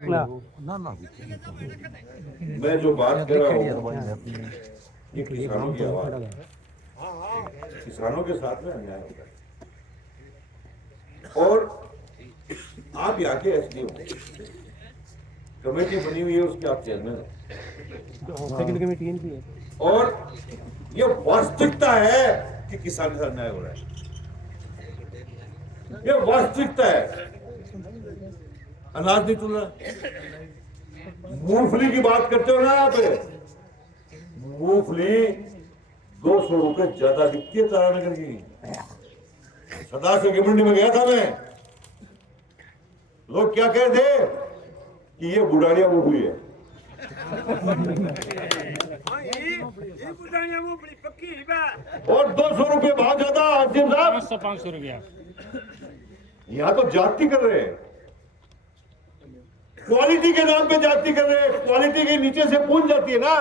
ना ना ना मैं जो बात कर रहा हूँ ये किसानों की आवाज है। किसानों के साथ में अन्याय होता है और आप यहाँ के एसडीओ कमेटी बनी हुई है, उसके आप चेयरमैन हैं सेकंड कमेटी इनकी है। और ये वास्तविकता है कि किसान के साथ अन्याय हो रहा है। ये वास्तविकता है। अनाज नहीं तुल रहा। मूंगफली की बात करते हो ना आप, मूंगफली 200 रुपए ज्यादा बिकती है तारानगर की। सदाशिव की मंडी में गया था मैं, लोग क्या कह रहे थे कि ये बुढ़ानिया मूंगफली है। और 200 रुपए भाव ज्यादा। अजीम साहब 500 रुपया यहाँ तो जाति कर रहे हैं, क्वालिटी के नाम पे जाति कर रहे हैं। क्वालिटी के नीचे से पूंछ जाती है ना,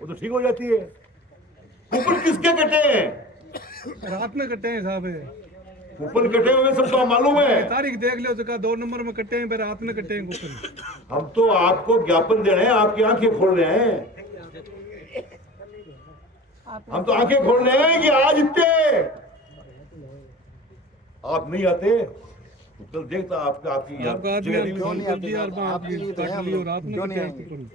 वो तो ठीक हो जाती है। कूपन किसके कटे हैं? रात में कटे हैं साहब। कूपन कटे हुए सबको मालूम है। तारीख देख लो तो 2 नंबर में कटे हैं, फिर रात में कटे हैं कूपन। हम तो आपको ज्ञापन दे रहे हैं, आपकी आंखें खोल रहे हैं। हम तो आंखें खोल रहे हैं कि आज इतने आप नहीं आते तो कल देखता आपका आपकी आपका आदमी जगह नहीं क्यों नहीं मिलती। आती यार? आपकी काट लियो रात में कटे हैं कूपन।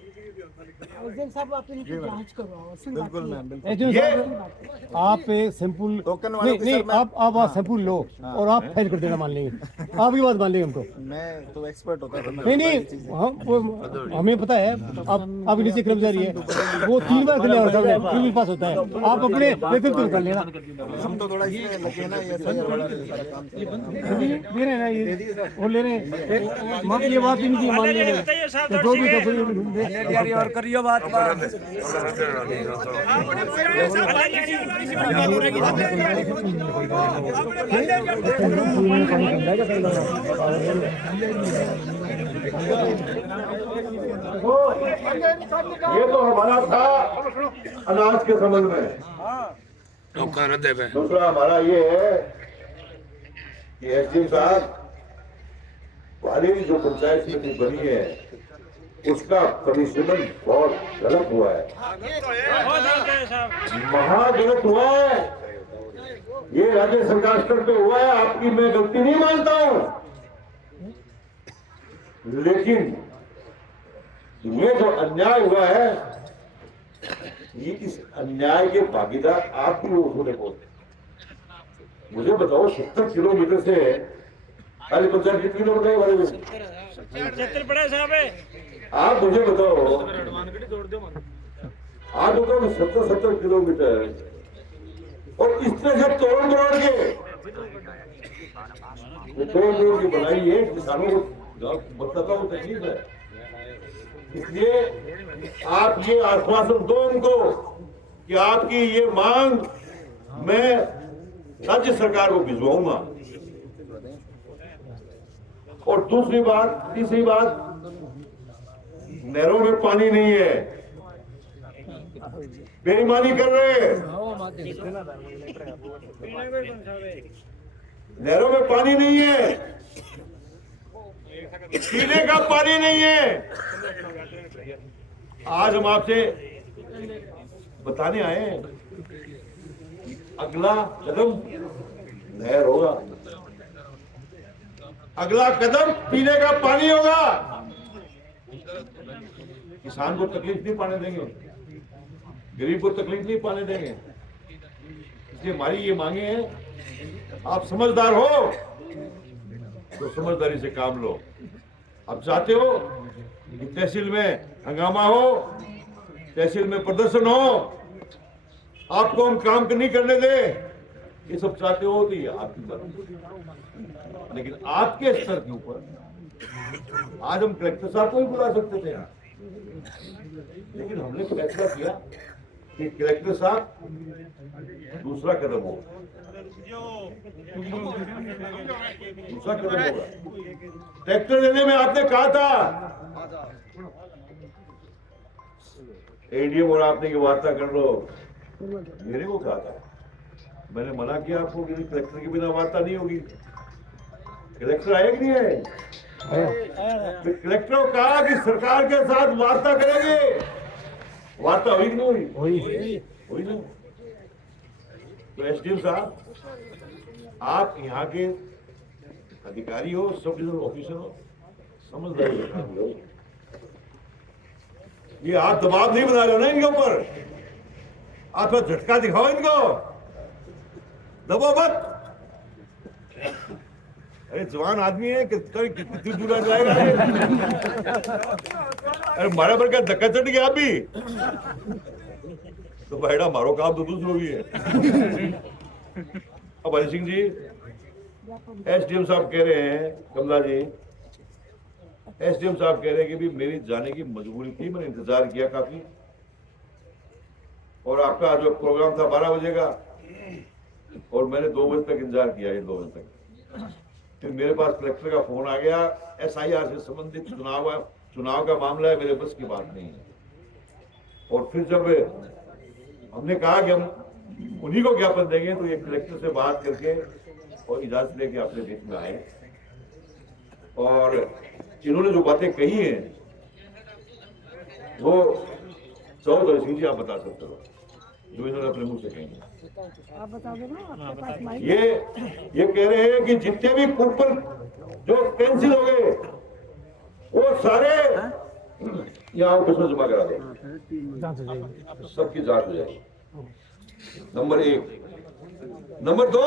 साहब आप इनकी जांच करवाओ। बिल्कुल मैम बिल्कुल। एजेंट साहब आप एक सैंपल टोकन वालों नहीं की नहीं सर मैं- आप सैंपल लो और आप फाइल कर देना, मान लेंगे आपकी बात मान लेंगे हमको। मैं तो एक्सपर्ट होता था। नहीं नहीं हमें पता है आप नीचे कर्मचारी है, वो 3 बार कर लिया फिर भी पास होता है। आप अपने नेतृत्व कर लेना। हम तो थोड़ा इसमें लगे हैं ना, ये सारा काम चल रहा है। दे रहे हैं ना ये वो ले रहे हैं। मान ये बात इनकी मान लेंगे जो भी तो और करियो बात ये तो हमारा था अनाज के संबंध में। दूसरा हमारा ये है कि एसडीएम साहब वाली जो पंचायत समिति बनी है उसका परिश्रम बहुत गलत हुआ है, महा गलत हुआ है। ये राज्य सरकार स्तर पे हुआ है, आपकी मैं गलती नहीं मानता हूं, लेकिन ये जो अन्याय हुआ है ये इस अन्याय के भागीदार आप भी होने बोलते। मुझे बताओ 70 किलोमीटर से अरे पंचायत कितने किलोमीटर है वाले आप मुझे बताओ, आप बताओ 70 किलोमीटर और इस तरह से तोड़ के तोड़ की बनाई है। किसानों को बताता हूँ तकलीफ है, इसलिए आप ये आश्वासन दो उनको कि आपकी ये मांग मैं राज्य सरकार को भिजवाऊंगा। और दूसरी बात, तीसरी बात, नहरों में पानी नहीं है, बेईमानी कर रहे हैं। नहरों में पानी नहीं है, पीने का पानी नहीं है। आज हम आपसे बताने आए हैं अगला कदम नहर होगा, अगला कदम पीने का पानी होगा। किसान को तकलीफ नहीं पाने देंगे, गरीब को तकलीफ नहीं पाने देंगे। इसलिए हमारी ये मांगे हैं, आप समझदार हो तो समझदारी से काम लो। आप चाहते हो कि तहसील में हंगामा हो, तहसील में प्रदर्शन हो, आपको हम काम नहीं करने दे, ये सब चाहते हो तो ये आपकी बात। लेकिन आपके स्तर के ऊपर आज हम कलेक्टर साहब को ही बुला सकते थे, लेकिन हमने फैसला किया कि कलेक्टर साहब दूसरा कदम होगा, दूसरा कदम होगा। ट्रैक्टर देने में आपने कहा था एडीएम और आपने की वार्ता कर लो, मेरे को कहा था, मैंने मना किया आपको कि कलेक्टर के बिना वार्ता नहीं होगी। कलेक्टर आए कि नहीं आए? कलेक्टर को कहा कि सरकार के साथ वार्ता करेंगे, वार्ता हुई नहीं हुई ना। तो एसडीएम साहब, आप यहाँ के अधिकारी हो, सब डिविजनल ऑफिसर हो, समझदारी से काम करो। ये आप दबाव नहीं बना रहे हो ना इनके ऊपर, आप तो झटका दिखाओ इनको, दबो मत। अरे जवान आदमी है, कितनी दूर जाएगा। अरे मारा पर क्या धक्का चढ़ गया अभी तो बेटा मारो काम तो दूसरों भी है। अब हरि सिंह जी, एसडीएम साहब कह रहे हैं, कमला जी, एसडीएम साहब कह रहे हैं कि भी मेरी जाने की मजबूरी थी, मैंने इंतजार किया काफी, और आपका जो प्रोग्राम था 12 बजे का, और मैंने 2 बजे तक इंतजार किया, 2 बजे तक। फिर मेरे पास कलेक्टर का फोन आ गया, एसआईआर से संबंधित चुनाव का मामला है, मेरे बस की बात नहीं है। और फिर जब हमने कहा कि हम उन्हीं को ज्ञापन देंगे, तो ये कलेक्टर से बात करके और इजाजत लेके अपने देश में आए, और इन्होंने जो बातें कही हैं वो चौधरी सिंह जी आप बता सकते हो, जो इन्होंने अपने मुंह से कही। आप बता दो ना, आपके पास माइक। ये कह रहे हैं कि जितने भी कूपन जो कैंसिल हो गए वो सारे यहाँ ऑफिस में जमा करा दो, सबकी जांच हो जाएगी। नंबर 1। नंबर 2,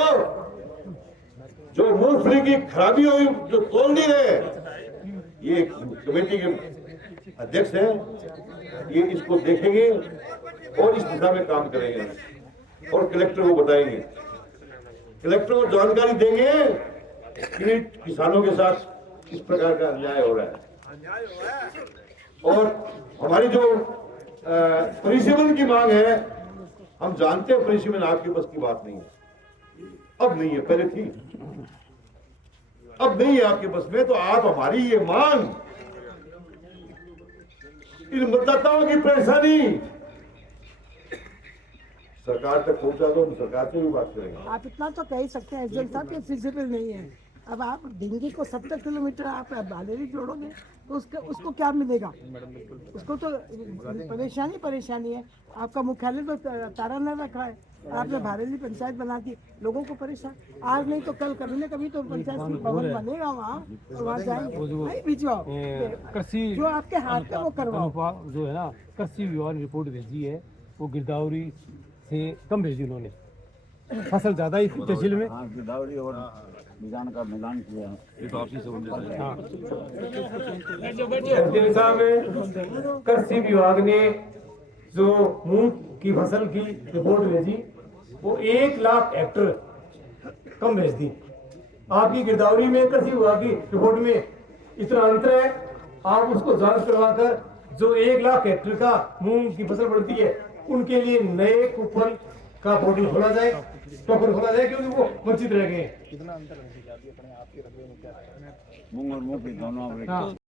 जो मूंगफली की खराबी हुई, जो तोल नहीं रहे, ये कमेटी के अध्यक्ष हैं, ये इसको देखेंगे और इस दिशा में काम करेंगे, और कलेक्टर को बताएंगे, कलेक्टर को जानकारी देंगे कि किसानों के साथ इस प्रकार का अन्याय हो रहा है। और हमारी जो परिसीमन की मांग है, हम जानते हैं परिसीमन आपके बस की बात नहीं है, अब नहीं है, पहले थी, अब नहीं है आपके बस में। तो आप हमारी ये मांग, इन मतदाताओं की परेशानी सरकार तक पहुंचा दो, हम सरकार से भी बात करेंगे। आप इतना तो कह ही सकते हैं एसडीएम साहब, ये फिजिबल नहीं है। अब आप डिंगी को 70 किलोमीटर आप बालेरी जोड़ोगे तो उसको क्या मिलेगा? उसको तो परेशानी है। आपका मुख्यालय तो तारा न रखा है, आपने भारेली पंचायत बना दी, लोगों को परेशान। आज नहीं तो कल, कभी न कभी तो पंचायत भवन बनेगा वहाँ, तो वहाँ जाएंगे। नहीं भिजवाओ, कृषि जो आपके हाथ में वो करवाओ। जो है ना, कृषि विभाग ने रिपोर्ट भेजी है, वो गिरदावरी से कम भेजी उन्होंने, फसल ज्यादा ही थी तहसील में। गिरदावरी और मिजान का मिलान किया, ये तो आपसी से कृषि विभाग ने जो मूंग की फसल की रिपोर्ट भेजी, वो 1 लाख हेक्टर कम भेज दी। आपकी गिरदावरी में कृषि विभाग की रिपोर्ट में इतना अंतर है। आप उसको जांच करवाकर जो 1 लाख हेक्टर का मूंग की फसल बढ़ती है, उनके लिए नए कूपन का पोर्टल खोला जाए, टोकन खोला जाए, क्योंकि वो वंचित रह गए। मूंग और मूंगफली दोनों